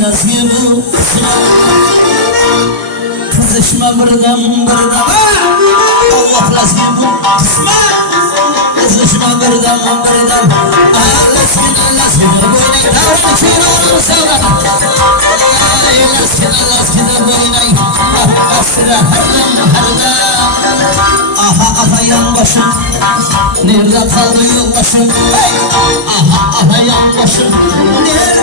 Nasibim kızışma birden Allah nasibim kızışma birden Laskine boynay davran için onu sevdan Laskine boynay asra herda aha yan başım nerede kaldı yoldaşım aha yan başım nerede